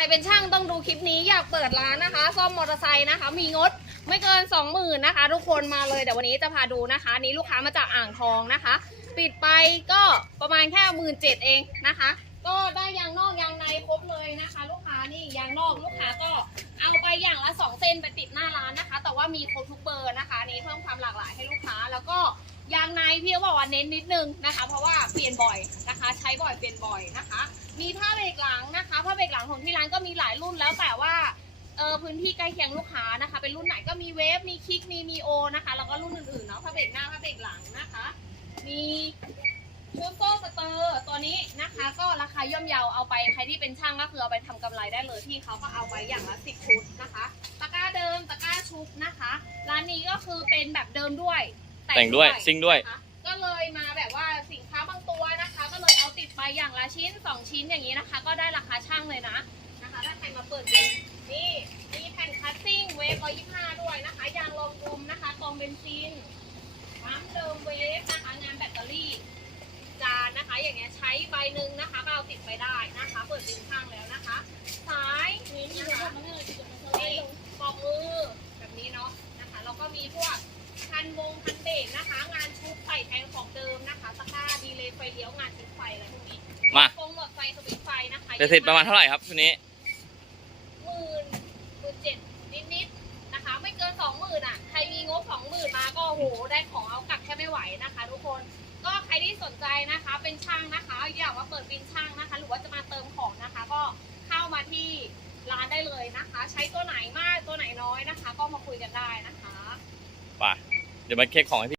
รเป็นช่างต้องดูคลิปนี้อยากเปิดร้านนะคะ ซ่อมมอเตอร์ไซค์นะคะ มีงดไม่เกิน 20,000นะคะ ทุกคนมาเลยแต่วันนี้จะพาดูนะคะนี้ลูกค้ามาจากอ่างทองนะคะ ปิดไปก็ประมาณแค่หมื่นเจ็ดเองนะคะ ก็ได้ยางนอกยางในครบเลยนะคะ ลูกค้านี่ยางนอกลูกค้าก็เอาไปอย่างละสองเส้นไปติดหน้าร้านนะคะ แต่ว่ามีครบทุกเบอร์นะคะนี้เพิ่มความหลากหลายให้ลูกค้าแล้วก็ยางในพี่เขาบอกว่าเน้นนิดนึงนะคะ เพราะว่าเปลี่ยนบ่อยนะคะ ใช้บ่อยเปลี่ยนบ่อยนะคะ มีผ้าาเบรกหลังของที่ร้านก็มีหลายรุ่นแล้วแต่ว่าเออพื้นที่ใกล้เคียงลูกค้านะคะ เป็นรุ่นไหนก็มีเวฟมีคิกมีมีโอนะคะแล้วก็รุ่นอื่นๆเนาะผ้าเบรกหน้าผ้าเบรกหลังนะคะ มีชูโซ่สเตอร์ตัวนี้นะคะ ก็ราคาย่อมเยาเอาไปใครที่เป็นช่างก็คือเอาไปทำกำไรได้เลยที่เขาก็เอาไปอย่างละสิบชุดนะคะตะกร้าเดิมตะกร้าชุบนะคะ ร้านนี้ก็คือเป็นแบบเดิมด้วย แต่งด้วยซิ่งด้วยนะคะ อย่างละชิ้นสองชิ้นอย่างนี้นะคะ ก็ได้ราคาช่างเลยนะนะคะถ้าใครมาเปิดดูนี่มีแผ่นคัตซิ่งเวฟร้อยยี่ห้าด้วยนะคะยางรองลมนะคะกองเบนซินน้ำเดิมเวฟนะคะงานแบตเตอรี่ จานนะคะ อย่างเงี้ยใช้ใบหนึ่งนะคะก็เอาติดไปได้นะคะ เปิดดินค่ะสายนี่นะคะนี่ปอกมือแบบนี้เนาะนะคะแล้วก็มีพวกคั นวงคันเบรกนะคะ งานชุดใส่แทงของเดิมนะคะตะกร้าดีเลย์ไฟเลี้ยวงานชุดไฟอะไรพวกนี้มาโครงหลอดไฟสวิตช์ไฟนะคะจะเสร็จประมาณเท่าไหร่ครับชุดนี้หมื่นหมื่นเจ็ดนิดๆนะคะ ไม่เกินสองหมื่นอะใครมีงบสองหมื่นมาก็โอ้โหได้ของเอากลับแค่ไม่ไหวนะคะ ทุกคนก็ใครที่สนใจนะคะ เป็นช่างนะคะอยากมาเปิดเป็นช่างนะคะ หรือว่าจะมาเติมของนะคะ ก็เข้ามาที่ร้านได้เลยนะคะ ใช้ตัวไหนมากตัวไหนน้อยนะคะ ก็มาคุยกันได้นะคะไป เดี๋ยวมาเช็คของให้พี่